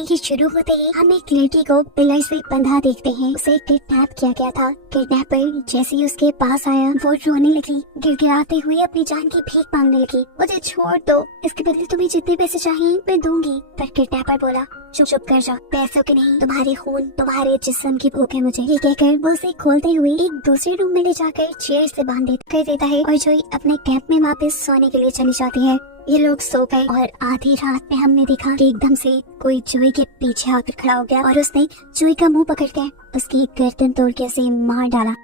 कहानी की शुरू होते ही हम एक लड़की को पिलर से बंधा देखते हैं। उसे किडनैप किया गया था। किडनैपर जैसे ही उसके पास आया वो रोने लगी, गिड़गिड़ाते हुए अपनी जान की भीख मांगने लगी। मुझे छोड़ दो, इसके बदले तुम्हें जितने पैसे चाहिए मैं दूंगी। पर किडनैपर बोला चुप चुप कर जाओ, पैसों के नहीं तुम्हारे खून तुम्हारे जिस्म की भूख है मुझे। ये कहकर वो उसे खोलते हुए एक दूसरे रूम में ले जाकर चेयर से बांध कर देता है और जोई अपने कैंप में वापस सोने के लिए चली जाती है। ये लोग सो गए और आधी रात में हमने देखा कि एकदम से कोई जोई के पीछे आकर खड़ा हो गया और उसने जोई का मुंह पकड़कर उसकी गर्दन तोड़ के उसे मार डाला।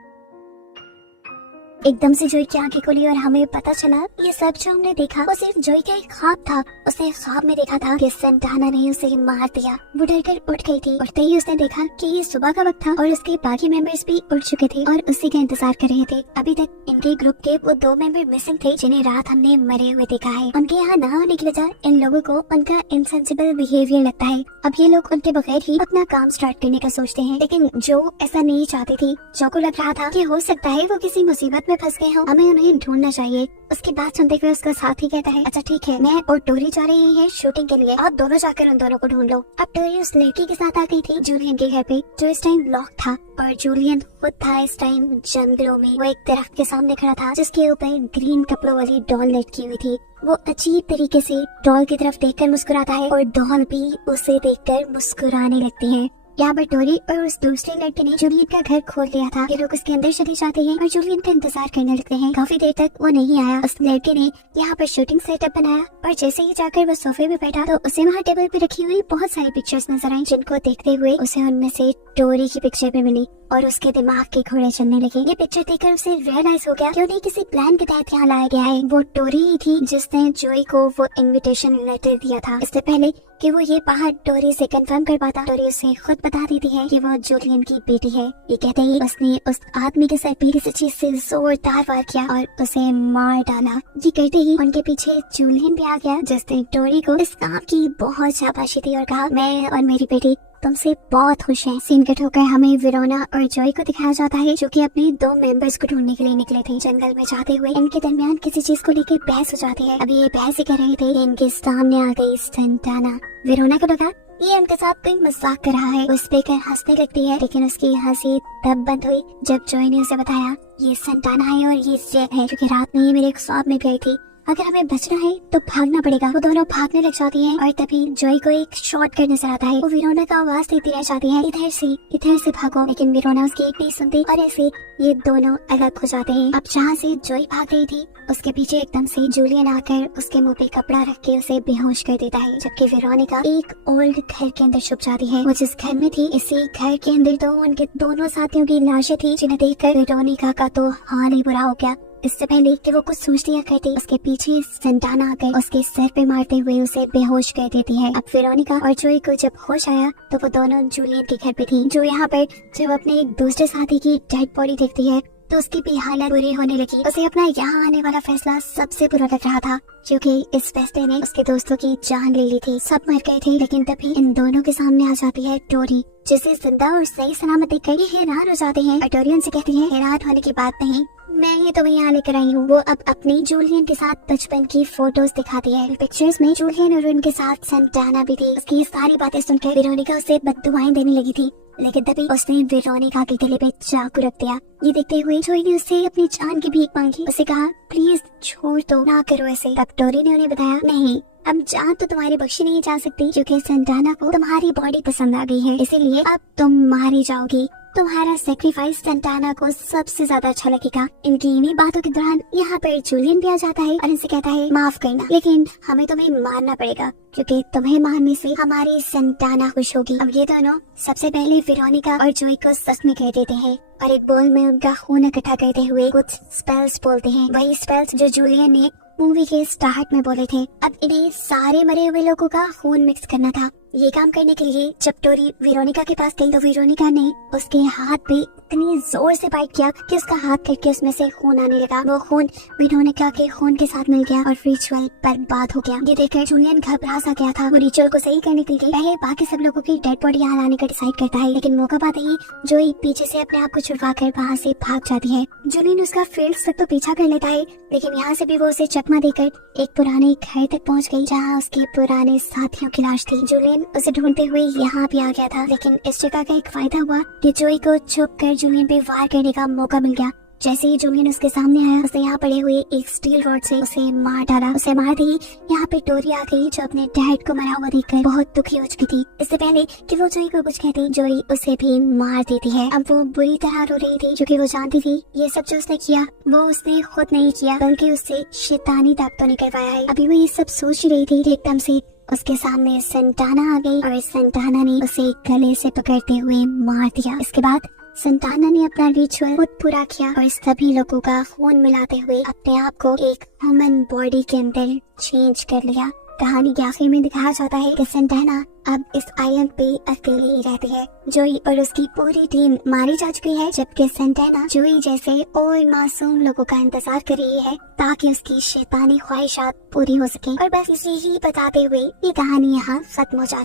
एकदम से जोई की आंखें खुली और हमें पता चला ये सब जो हमने देखा वो सिर्फ जोई का एक ख्वाब था। उसने ख्वाब में देखा था कि सेंटाना ने उसे मार दिया। वो डरकर उठ गई थी। उठते ही उसने देखा कि ये सुबह का वक्त था और उसके बाकी मेंबर्स भी उठ चुके थे और उसी का इंतजार कर रहे थे। अभी तक इनके ग्रुप के वो 2 मेंबर मिसिंग थे जिन्हें रात हमने मरे हुए देखा है। उनके यहाँ न होने की वजह इन लोगों को उनका इनसेंसिबल बिहेवियर लगता है। अब ये लोग उनके बगैर ही अपना काम स्टार्ट करने का सोचते हैं, लेकिन जो ऐसा नहीं चाहती थी। जो को लग रहा था कि हो सकता है वो किसी मुसीबत में फंस गए हो, हमें उन्हें ढूंढना चाहिए। उसकी बात सुनते हुए उसका साथी कहता है अच्छा ठीक है, मैं और टोरी जा रही है शूटिंग के लिए, आप दोनों जाकर उन दोनों को ढूंढ लो। अब टोरी उस लड़की के साथ आ गई थी जूलियन के घर पे, जो इस टाइम लॉक था और जूलियन खुद था इस टाइम जंगलों में। वो एक दरख्त के सामने खड़ा था जिसके ऊपर ग्रीन कपड़ों वाली डॉल लटकी हुई थी। वो अजीब तरीके से डॉल की तरफ देखकर मुस्कुराता है और डॉल भी उसे देखकर मुस्कुराने लगती है। यहाँ पर टोरी और उस दूसरे लड़के ने जूलियन का घर खोल लिया था। ये लोग उसके अंदर चले जाते हैं और जूलियन का इंतजार करने लगते हैं। काफी देर तक वो नहीं आया। उस लड़के ने यहाँ पर शूटिंग सेटअप बनाया और जैसे ही जाकर वो सोफे पे बैठा तो उसे वहाँ टेबल पे रखी हुई बहुत सारी पिक्चर्स नजर आई, जिनको देखते हुए उसे उनमें से टोरी की पिक्चर भी मिली और उसके दिमाग के घोड़े चलने लगे। ये पिक्चर देखकर उसे रियलाइज हो गया कि उन्हें किसी प्लान के तहत यहाँ लाया गया है। वो टोरी ही थी जिसने जोई को वो इनविटेशन लेटर दिया था। इससे पहले कि वो ये बाहर टोरी से कंफर्म कर पाता, टोरी उसे खुद बता देती है कि वो जूलियन की बेटी है। ये कहते ही उसने उस आदमी के सर पे किसी चीज से जोरदार वार किया और उसे मार डाला। ये करते ही उनके पीछे जूलियन भी आ गया जिसने टोरी को इस काम की बहुत शाबाशी दी और कहा मैं और मेरी बेटी तुमसे बहुत खुश हैं। सीन कट होकर हमें वेरोना और जॉय को दिखाया जाता है जो कि अपने 2 मेंबर्स को ढूंढने के लिए निकले थे। जंगल में जाते हुए इनके दरमियान किसी चीज को लेकर बहस हो जाती है। अभी ये बहस ही कर रहे थे, इनके सामने आ गई सेंटाना। वेरोना को लगा ये उनके साथ कोई मजाक कर रहा है, उस पे कर हंसने लगती है, लेकिन उसकी हंसी तब बंद हुई जब जॉय ने उसे बताया ये सेंटाना है और ये जेड है, क्योंकि रात में ये मेरे ख्वाब में भी आई थी। अगर हमें बचना है तो भागना पड़ेगा। वो दोनों भागने लग जाती हैं और तभी जॉय को एक शॉर्टकट नजर आता है। वो वेरोना का आवाज देती रह जाती है इधर से भागो, लेकिन वेरोना उसकी एक नहीं सुनती और ऐसे ये दोनों अलग हो जाते हैं। अब जहाँ से जॉय भाग रही थी उसके पीछे एकदम से जूलियन आकर उसके मुंह पे कपड़ा रख के उसे बेहोश कर देता है, जबकि वेरोनिका एक ओल्ड घर के अंदर छुप जाती है। वो जिस घर में थी इसी घर के अंदर तो उनके दोनों साथियों की लाशें थी, जिन्हें देखकर वेरोनिका का तो हाल ही बुरा हो गया। इससे पहले कि वो कुछ सोच लिया करती, उसके पीछे सेंटाना आकर उसके सर पे मारते हुए उसे बेहोश कर देती है। अब वेरोनिका और जोई को जब होश आया तो वो दोनों जूलियन के घर पे थी। जो यहाँ पर जब अपने एक दूसरे साथी की डेड बॉडी देखती है तो उसकी भी हालत बुरी होने लगी। उसे अपना यहाँ आने वाला फैसला सबसे बुरा लग रहा था, क्योंकि इस फैसले ने उसके दोस्तों की जान ले ली थी। सब मर गए थे, लेकिन तभी इन दोनों के सामने आ जाती है टोरी, जिसे जिंदा और सही सलामत देखकर ये हैरान हो जाते हैं। और टोरी उनसे कहती है हैरान होने की बात नहीं, मैं ये तुम्हें यहाँ लेकर आई हूँ। वो अब अपनी जूलियन के साथ बचपन की फोटोज दिखाती है। पिक्चर्स में जूलियन और उनके साथ सेंटाना भी थी। उसकी सारी बातें सुनकर वेरोनिका उसे बद्दुआएं देने लगी थी, लेकिन तभी उसने वेरोनिका के गले पे चाकू रख दिया। ये देखते हुए जोई ने उससे अपनी जान की भीख मांगी। उसे कहा प्लीज छोड़ दो, ना करो ऐसे। तब टोरी ने उन्हें बताया नहीं, अब जान तो तुम्हारी बख्शी नहीं जा सकती, क्योंकि सेंटाना को तुम्हारी बॉडी पसंद आ गई है, इसीलिए अब तुम मारी जाओगी। तुम्हारा सेक्रीफाइस सेंटाना को सबसे ज्यादा अच्छा लगेगा। इनकी इन्हीं बातों के दौरान यहाँ पर जूलियन भी आ जाता है और इनसे कहता है माफ करना, लेकिन हमें तुम्हें मारना पड़ेगा, क्योंकि तुम्हें मारने से हमारी सेंटाना खुश होगी। अब ये दोनों सबसे पहले वेरोनिका और जोई को सच में कह देते हैं और एक बोल में उनका खून इकट्ठा करते हुए कुछ स्पेल्स बोलते हैं, वही स्पेल्स जो जूलियन ने मूवी के स्टार्ट में बोले थे। अब इन्हें सारे मरे हुए लोगों का खून मिक्स करना था। ये काम करने के लिए जब टोरी वेरोनिका के पास गई तो वेरोनिका ने उसके हाथ पे इतनी जोर से बाइट किया कि उसका हाथ कटके उसमें से खून आने लगा। वो खून वेरोनिका के खून के साथ मिल गया और रिचुअल बर्बाद हो गया। ये देखकर जूलियन घबरा सा गया था। वो रिचुअल को सही करने के लिए पहले बाकी सब लोगों की डेड बॉडी यहाँ लाने का डिसाइड करता है, लेकिन मौका पाते ही जोई पीछे से अपने आप को छुड़वा कर वहाँ से भाग जाती है। जूलियन उसका फील्ड तक तो पीछा कर लेता है, लेकिन यहाँ से भी वो उसे चकमा देकर एक पुराने घर तक पहुँच गई, जहाँ उसके पुराने साथियों की लाश थी। जूलियन जूलियन उसे ढूंढते हुए यहाँ भी आ गया था, लेकिन इस जगह का एक फायदा हुआ कि जोई को छुप कर जूलियन पे वार करने का मौका मिल गया। जैसे ही जूलियन उसके सामने आया, उसने यहाँ पड़े हुए एक स्टील रॉड से उसे मार डाला। उसे मारते ही यहाँ पे टोरी आ गई, जो अपने डैड को मरा हुआ देखकर बहुत दुखी हो चुकी थी। इससे पहले कि वो जोई को कुछ कहती, जोई उसे भी मार देती है। अब वो बुरी तरह रो रही थी, क्योंकि वो जानती थी ये सब जो उसने किया वो उसने खुद नहीं किया, बल्कि उससे शैतानी ताकतों ने करवाया है। अभी वो ये सब सोच रही थी कि एकदम से उसके सामने सेंटाना आ गई और सेंटाना ने उसे गले से पकड़ते हुए मार दिया। इसके बाद सेंटाना ने अपना रिचुअल खुद पूरा किया और सभी लोगों का खून मिलाते हुए अपने आप को एक ह्यूमन बॉडी के अंदर चेंज कर लिया। कहानी के आखिर में दिखाया जाता है कि सेंटाना अब इस आइलैंड पे अकेले ही रहती है। जोई और उसकी पूरी टीम मारी जा चुकी है, जबकि सेंटाना जोई जैसे और मासूम लोगों का इंतजार कर रही है ताकि उसकी शैतानी ख्वाहिशात पूरी हो सके। और बस इसे ही बताते हुए ये कहानी यहाँ खत्म हो जाती है।